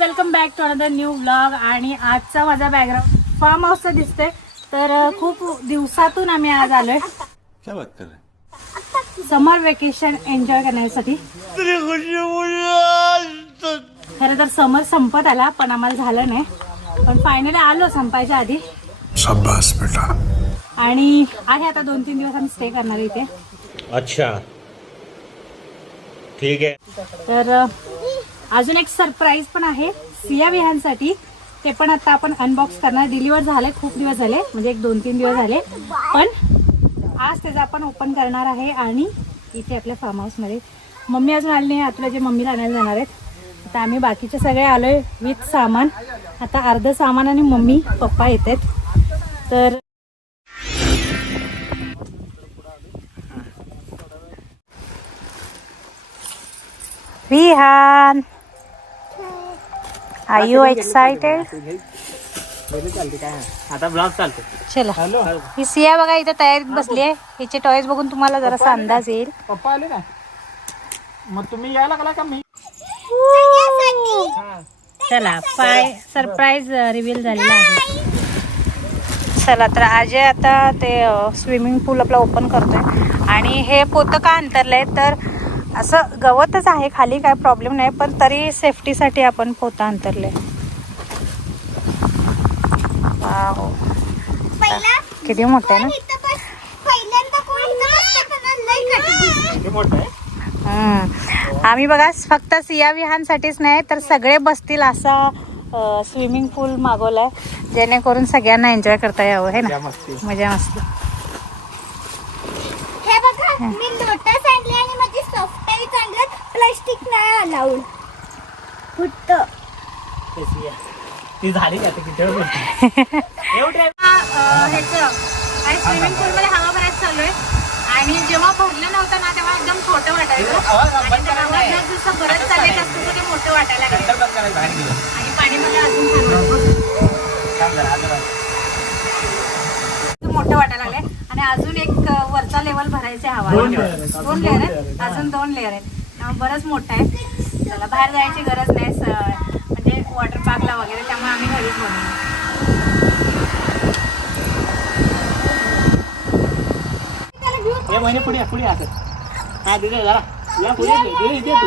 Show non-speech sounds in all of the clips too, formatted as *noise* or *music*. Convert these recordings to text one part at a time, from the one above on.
Welcome back to another new blog आणि आजचा माझा बॅकग्राऊंड फार्म हाऊसचा दिसतोय. तर खूप दिवसातून आम्ही आज आलोय. क्या बात कर रहे हैं? समर वेकेशन एन्जॉय करण्यासाठी. खरं तर समर संपत आला पण आम्हाला झालं नाही. पण फायनली आलो संपायच्या आधी. आणि आहे आता दोन तीन दिवस आम्ही स्टे करणार इथे. अच्छा. ठीक है तर अजून एक सरप्राईज पण आहे. सिया विहांसाठी ते पण आता आपण अनबॉक्स करणार. डिलिव्हर झाले खूप दिवस झाले. म्हणजे एक दोन तीन दिवस झाले. पण आज त्याचं आपण ओपन करणार आहे आणि इथे आपल्या फार्म हाऊसमध्ये मम्मी अजून आली नाही. तुला जे मम्मीला आणायला जाणार आहेत. आता आम्ही बाकीचे सगळे आलोय विथ सामान. आता अर्ध सामान आणि मम्मी पप्पा येत आहेत तर विहान. आर यू एक्साइटेड आता ब्लॉग चालतो चला. ही सिया बघा इथे तयारीत बसली आहे. हिचे टॉयज बघून तुम्हाला जरासा अंदाज येईल. पप्पा आले ना? मग तुम्ही यायला लागला का मी? चला पाय सरप्राईज रिव्हील झालेला आहे. चला तर अजय आता ते स्विमिंग पूल आपला ओपन करतोय. आणि हे पोतं का अंतरलंय तर असं गवतच आहे खाली काय प्रॉब्लेम नाही पण तरी सेफ्टीसाठी आपण पोतं अंतरलंय वाव. किती मोठं आहे ना? पहिल्यांदा कोणी मोठं आहे? हम्म. आम्ही बघा फक्त सिया विहानसाठीच नाही तर सगळे बसतील असा स्विमिंग पूल मागवलाय जेणेकरून सगळ्यांना एन्जॉय करता यावं हे ना? मस्ती. मजा मस्ती हे बघा मी लोटस आणले आणि माझी सॉफ्ट टाईच आणलं प्लास्टिक नाही अलाउड. फुटत. ती झाली का किती वेळ बोलते? एवढे स्विमिंग पूल मध्ये हवा भरायचं चालू आहे. आणि जेव्हा भरलं नव्हतं ना तेव्हा एकदम छोटं वाटायचं. जसं भरत चालायचं असतं ते मोठं वाटायला लागलं. आणि पाणीमध्ये अजून छान वाटतं. खूप मोठं वाटायला लागलंय. आणि अजून एक वरचा लेवल भरायचे हवा. दोन लेअर आहेत. अजून दोन लेअर आहेत. बरंच मोठं आहे चला बाहेर जायची गरज नाही म्हणजे वॉटर पार्कला वगैरे त्यामुळे आम्ही घरीच बनवू हे महिने पुढे पुढे असं. हा दिदे जरा या पुढे इथे तू.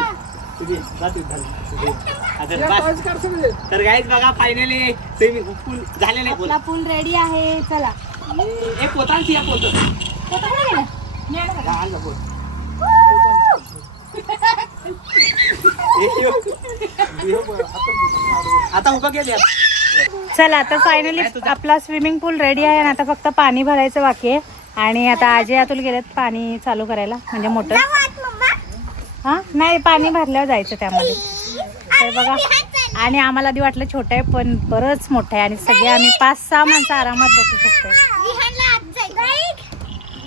तर गाईज बघा फायनली स्विमिंग पूल झालेलं आपला पूल रेडी आहे चला हे पोतांची या पोत पोतं कुठे गेलं? मी आणलं का? आणलं पोत. आता उभं चला आता फायनली आपला स्विमिंग पूल रेडी आहे आणि आता फक्त पाणी भरायचं बाकी आहे. आणि आता आजी अतुल गेलेत पाणी चालू करायला म्हणजे मोटर. हा? नाही पाणी भरल्यावर जायचं त्यामध्ये. तर बघा आणि आम्हाला आधी वाटलं छोटं आहे पण बरंच मोठं आहे आणि सगळे आम्ही पाच सहा माणसं आरामात बसू शकतो विहानला आत जाईल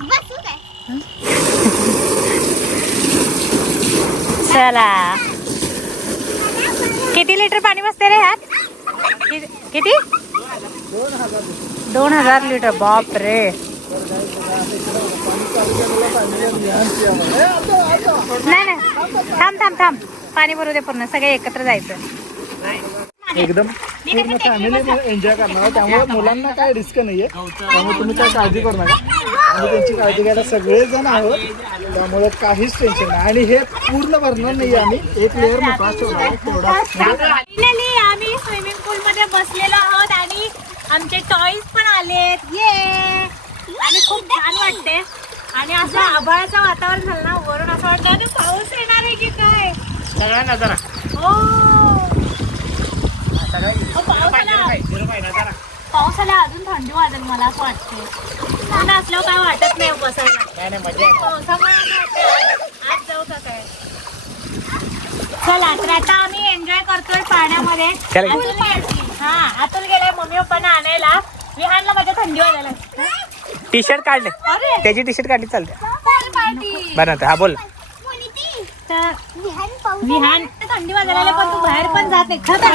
बसू काय चला. किती लिटर पाणी बसते रे ह्यात? किती? दोन हजार लिटर. बाप रे नाही नाही. थांब थांब थांब. पाणी भरू दे पूर्ण. सगळे एकत्र जायचं. एकदम पूर्ण फॅमिली एन्जॉय करणार. आहे. त्यामुळे मुलांना काय रिस्क नाहीये. त्यामुळे तुम्ही काय काळजी करू नका आम्ही त्यांची काळजी घ्यायला सगळेजण आहोत. त्यामुळे काहीच टेन्शन नाही. आणि हे पूर्ण भरणार नाही आम्ही. एक लेअर मोठा थोडा. आम्ही स्विमिंग पूल मध्ये बसलेलो आहोत आणि आमचे टॉईज पण आलेत. ये आणि खूप छान वाटते आणि असं आभाळाचं वातावरण झालं ना वरून असं वाटतं आणि पाऊस येणार आहे की काय? सगळ्यांना जरा. हो. हो, आला अजून थंडी वाजेल मला असं वाटते ऊन असल्यावर काय वाटत नाही बसायला. पावसामुळे आज जाऊ का काय? चला तर आता आम्ही एन्जॉय करतोय पाण्यामध्ये. हा गेलाय मम्मी पप्पांना आणायला. विहानला माझ्या थंडी वाजायला टी शर्ट काढले. अरे. त्याची टी शर्ट काढली चालते पार्टी. बनवते. हा बोल. विहान थंडी वाजायला पण तू बाहेर पण जात नाही. खरं तर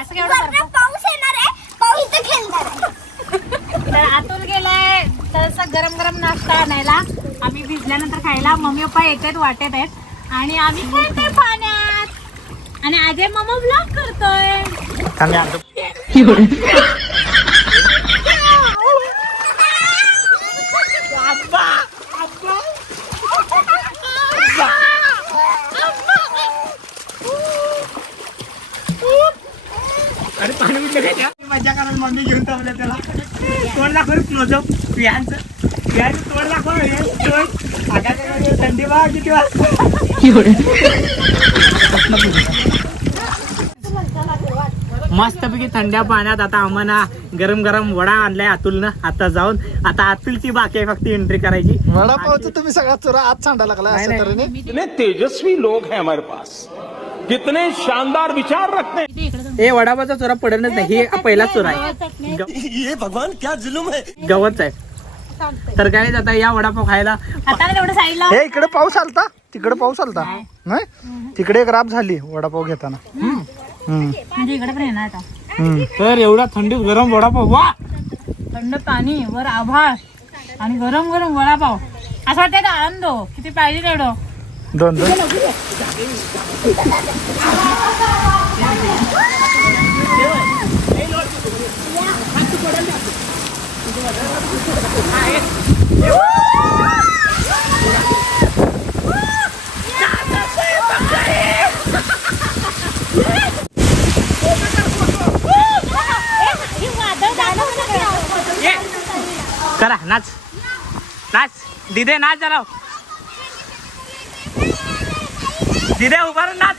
असं केवढं करतो? पाऊस येणार आहे. पाऊस इथं खेळणार आहे. तर आतून गेलाय. तर गरम गरम नाश्ता आणायला. आम्ही भिजल्यानंतर खायला. मम्मी पप्पा येतात वाटत आहेत. आणि आम्ही खेळतोय पाण्यात. आणि अजय मामा ब्लॉग करतोय. थांब. *laughs* मजा करायला मम्मी घेऊन थांबल्या त्याला तोंड दाखव क्लोजअप पियांचं पियांचं तोंड दाखव हे तोंड आकाशामध्ये थंडी बा किती वाजता. मस्तपैकी थंड्या पाण्यात आता आम्हाला गरम गरम वडा आणलाय अतुलनं. आता जाऊन आता अतुलची बाकी आहे फक्त एंट्री करायची. वडापावचं तुम्ही सगळा चुरा आज सांडा लागला तेजस्वी लोग हैं हमारे पास। कितने शानदार विचार रखते हैं वडापावचा चोरा पडणच नाही हे पहिला चोरा आहे. ये भगवान क्या जुलुम है? गवत आहे. तर काय आता या वडापाव खायला. आता तेवढं साईडला? हे इकडे पाऊस आलता तिकडे पाऊस आलता. नाही. तिकडे एक राब झाली वडापाव घेताना. म्हणजे इकडे पण येणार आता. हम्म. तर एवढा थंडीत गरम वडापाव वा! थंड पाणी वर आभाळ आणि गरम गरम वडापाव. असं वाटतं का आनंद हो. किती पाहिजे तेवढं? दोन दोन. करा नाच. नाच. दिदे नाच जरा. दिदे उभारून नाच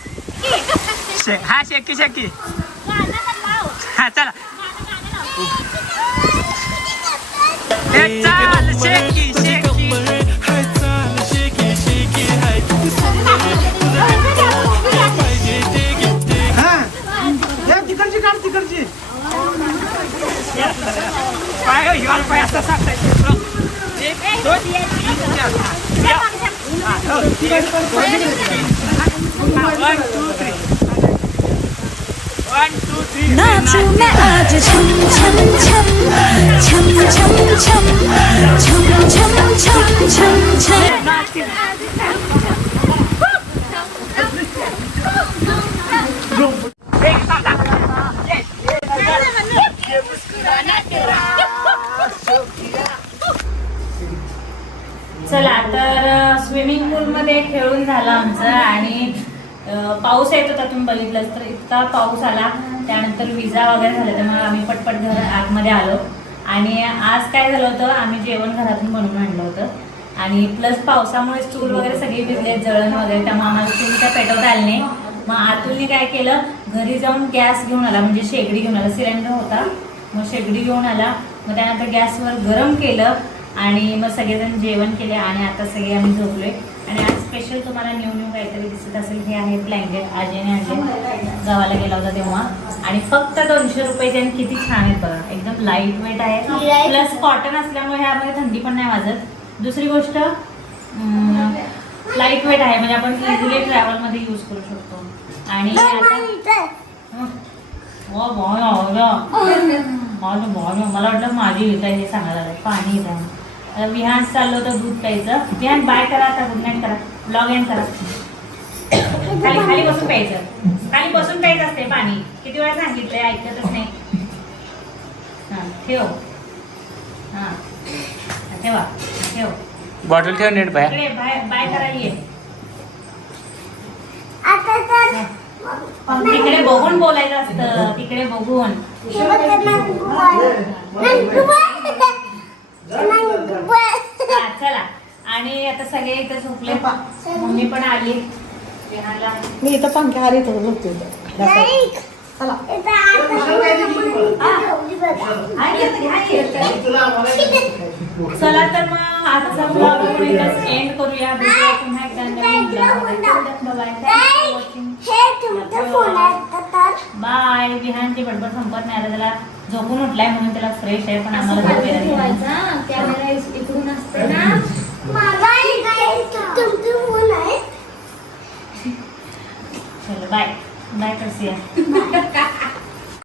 शे- हा शेकी शेकी हा चला ए, चाल शेकी शेकी तिकडची काढ तिकडची पाय हो, ह्यो पाय असा सांगताय. एक, दोन, तीन, चार. या. हा, हो, ठीक आहे. One, two, three. One, two, three. नाचू मैं आज छम छम छम छम छम छम छम छम छम छम छम चला तर स्विमिंग पूल मध्ये खेळून झालं आमचं आणि अ, पाऊस येत होता तुम्ही बघितलं तर इतका पाऊस आला. त्यानंतर विजा वगैरे झाला त्यामुळे आम्ही पटपट घर आतमध्ये आलो. आणि आज काय झालं होतं आम्ही जेवण घरातून बनवून आणलं होतं. आणि प्लस पावसामुळे चूल वगैरे सगळी भिजले जळण वगैरे. त्यामुळे आम्हाला चूल काय पेटवता आले नाही. मग आतुलने काय केलं घरी जाऊन गॅस घेऊन आला म्हणजे शेगडी घेऊन आला. सिलेंडर होता. मग शेगडी घेऊन आला. मग त्यानंतर गॅसवर गरम केलं. आणि मग सगळेजण जेवण केले आणि आता सगळे आम्ही झोपलोय. आणि आज स्पेशल तुम्हाला न्यू न्यू काहीतरी दिसत असेल. हे आहे ब्लँकेट आजीने आणले गावाला गेला होता तेव्हा. आणि फक्त दोनशे रुपयाचे आणि किती छान आहेत बघा. एकदम लाइट वेट आहे. प्लस कॉटन असल्यामुळे ह्यामध्ये थंडी पण नाही वाजत. दुसरी गोष्ट लाइट वेट आहे. म्हणजे आपण इझिली ट्रॅव्हलमध्ये यूज करू शकतो. आणि हो. *laughs* मला वाटलं माझी येत आहे हे सांगायला पाणी आहे. आता विहान चाललं होतं दूध प्यायचं. विहान बाय करा आता गुड नाईट करा. ब्लॉग एंड करा. खाली खाली बसून प्यायचं. खाली बसून प्यायचं असते पाणी. किती वेळा सांगितलंय ऐकतच नाही. हा ठेव. हा. ठेवा. ठेव. बॉटल ठेव नीट बाहेर. बाय बाय करायला ये. आता तर तिकडे बघून बोलायचं असतं. तिकडे बघून. हा, चला. आणि आता सगळे इथे झोपले. मम्मी पण आली. विहानला मी इथं पंख्या आली तर झोपते चला. आणि आता घ्या की. चला तर मग आजचा ब्लॉग आपण इथंच एंड करूया. भेटूया पुन्हा एकदा. नवीन ब्लॉग हे तुमचं फोन आहे तर. बाय विहानची बडबड संपत नाही आता त्याला झोपून उठलाय म्हणून त्याला फ्रेश आहे पण आम्हाला. इकडून असते ना. माझा तुमचं फोन आहे चलो बाय बाय करसिया